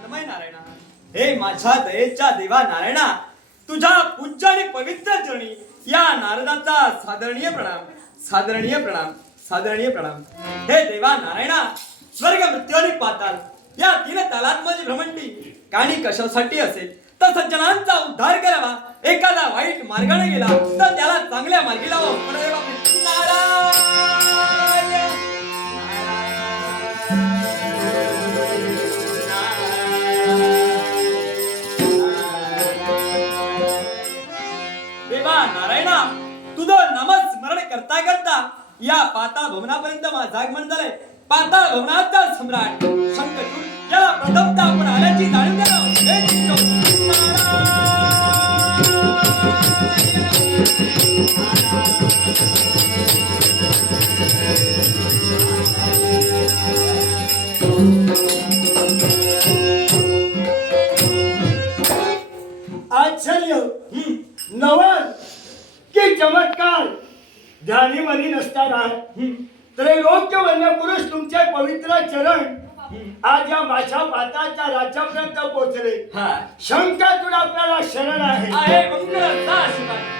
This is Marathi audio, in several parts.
आनंदमय नारायणा, हे माझ्या दयेच्या देवा नारायणा, तुझ्या पूज्य आणि पवित्र चरणी या नारदाचा सादरणीय प्रणाम, सादरणीय प्रणाम, सादरणीय प्रणाम. हे देवा नारायणा, स्वर्ग मृत्यू आणि पाताल या तीन तालांमध्ये भ्रमंती काणी कशासाठी असेल तर सज्जनांचा उद्धार करावा. एखादा वाईट मार्गाने गेला तर त्याला चांगल्या मार्गी लावा. देवा नारायणा, तुझं नामस्मरण करता करता या पाताळ भवनापर्यंत माझं आगमन झालंय. पाताळ भवनाचा सम्राट शंखचूड याला प्रथमतः आपण आल्याची जाणीव द्यावं. हे आश्चर्य नवल की चमत्कार ध्यानीमनी नसताना त्रैलोक्य वन्य पुरुष तुमचे पवित्र चरण आज या माझ्या पाताच्या राज्यापर्यंत पोहोचले. शंकातून आपल्याला शरण आहे.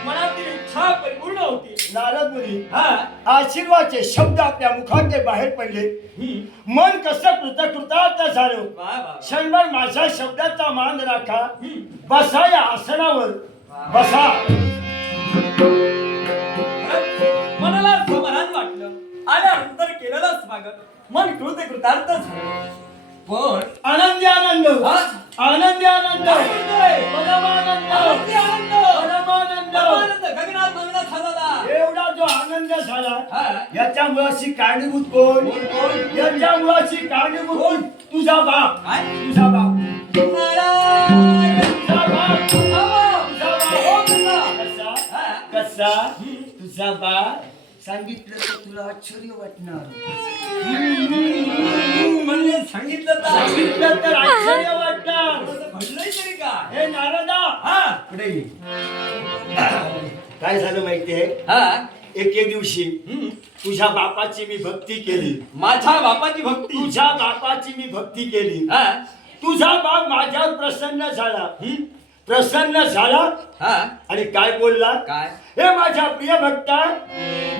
मनातील इच्छा परिपूर्ण होती. नारद मुनी आशीर्वादाचे शब्द आपल्या मुखात बाहेर पडले. मन कसं कृतकृतार्थ झालं. क्षणभर माझ्या शब्दाचा मान राखा. बसा या आसनावर बसा. मनाला समाधान वाटलं. आल्यानंतर केलेलं स्वागत मन कृतार्थ झालं. पण आनंदी आनंद आनंदी आनंद परमानंद परमानंद गगनात गगनात झाला. एवढा जो आनंद झाला याच्या मुळाशी कारणीभूत कोण. याच्या मुळाशी कारणीभूत कोण. तुझा बाप. तुझा बाप. तुझा बाप. कसा तुझा बाप सांगितलं तर तुला आश्चर्य वाटणार. म्हणजे सांगितलं तर आश्चर्य वाटणार. घडलंय तरी का. हे नारदा पुढे ये. काय झालं माहितीये. एके दिवशी तुझ्या बापाची मी भक्ती केली. माझ्या बापाची भक्ती. तुझ्या बापाची मी भक्ती केली. तुझा बाप माझ्यावर प्रसन्न झाला. प्रसन्न झाला आणि काय बोलला. काय. हे माझ्या प्रिय भक्ता,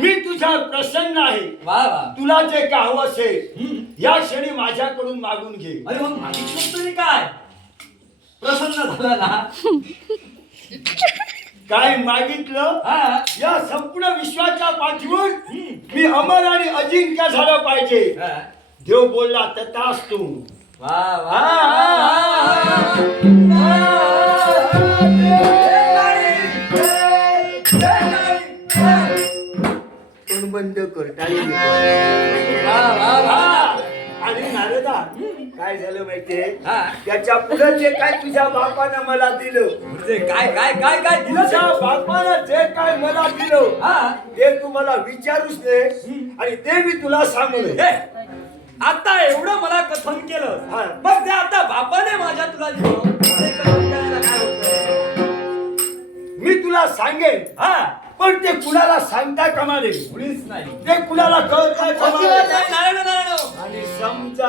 मी तुझ्यावर प्रसन्न आहे. वा वा. तुला जे काय हवं असेल या क्षणी माझ्याकडून मागून घे. अरे मग मागितलं तरी काय. प्रसन्न झाला ना. काय मागितलं. या संपूर्ण विश्वाच्या पाठीवर मी अमर आणि अजिंक्य झालं पाहिजे. देव बोलला तथाच तू. वा वा. बंद कर. आणि नारदा काय झालं माहितीये. त्याच्या पुढे जे काय तुझ्या बापानं मला दिलं. म्हणजे काय काय काय काय दिलं. तुझ्या बापानं जे काय मला दिलं ते तू मला विचारूच दे आणि ते मी तुला सांगले. आता एवढं मला कथन केलं. मग ते आता बापाने माझ्या तुला दिलं. ते कथन करायला काय होतं. मी तुला सांगेन पण ते कुणाला सांगता कामा नये. मुळीच नाही. ते कुणाला कळत नारायण नारायण. आणि समजा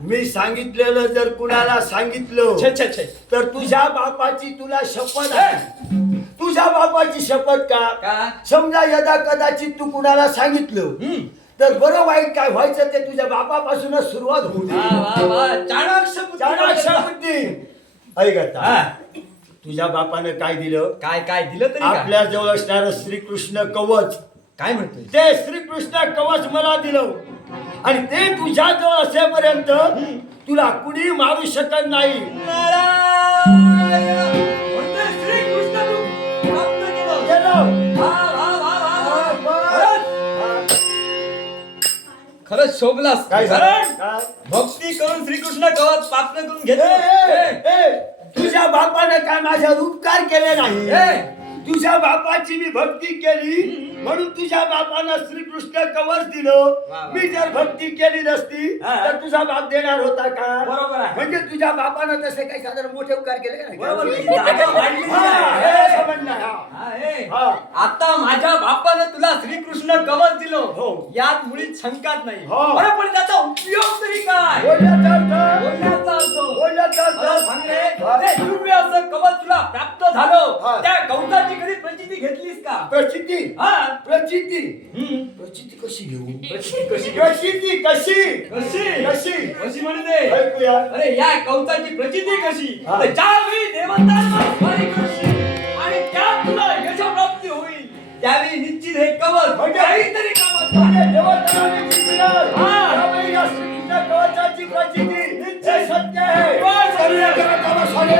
मी सांगितलेलं जर कुणाला सांगितलं तर तुझ्या बापाची तुला शपथ आहे. तुझ्या बापाची शपथ का. समजा यदा कदाचित तू कुणाला सांगितलं तर बरं वाईट काय व्हायचं ते तुझ्या बापापासूनच सुरुवात होऊ दे. चाणाक्ष बुद्धी. ऐक आता तुझ्या बापानं काय दिलं. काय काय दिलं तरी आपल्या जवळ असणारं श्रीकृष्ण कवच. काय म्हणतोय. ते श्रीकृष्ण कवच मला दिलं आणि ते तुझ्या जवळ असेपर्यंत तुला कुणी मारू शकत नाही. खरंच शोभलास. काय भक्ती करून श्रीकृष्ण कवच प्राप्त करून घेतलं. तुझ्या बापाने काय माझ्यावर उपकार केले नाही. तुझ्या बापाची मी भक्ती केली म्हणून तुझ्या बापानं श्रीकृष्ण कवच दिलं. मी जर भक्ती केली नसती तर तुझा बाप देणार होता का. बरोबर आहे. म्हणजे तुझ्या बापानं तसे काही साधारण मोठे उपकार केले का नाही. आता माझ्या बापानं तुला श्रीकृष्ण कवच दिलं. यात मुळीच शंकाच नाही. पण त्याचा उपयोग तरी काय. बोलण्याचा अर्थ हा. त्या कवचाची कधी प्रचिती घेतलीस का? प्रचिती हा प्रचिती हम्म. प्रचिती कशी घेऊ प्रचिती कशी प्रचिती कशी कशी कशी कशी म्हणते? ऐकूया अरे या कवचाची प्रचिती कशी? हा. तर ज्यावेळी देवतांवर स्वारी करशील आणि त्यात तुला यशप्राप्ती होईल त्यावेळी निश्चित हे कवच म्हणजे? काहीतरी कामात म्हणजे येईल. देवतांनी जिंकणार. हा. त्यावेळी या श्रीकृष्ण कवचाची प्रचिती हे सत्य आहे वा, सत्य. करूया, करा, करा, स्वामी.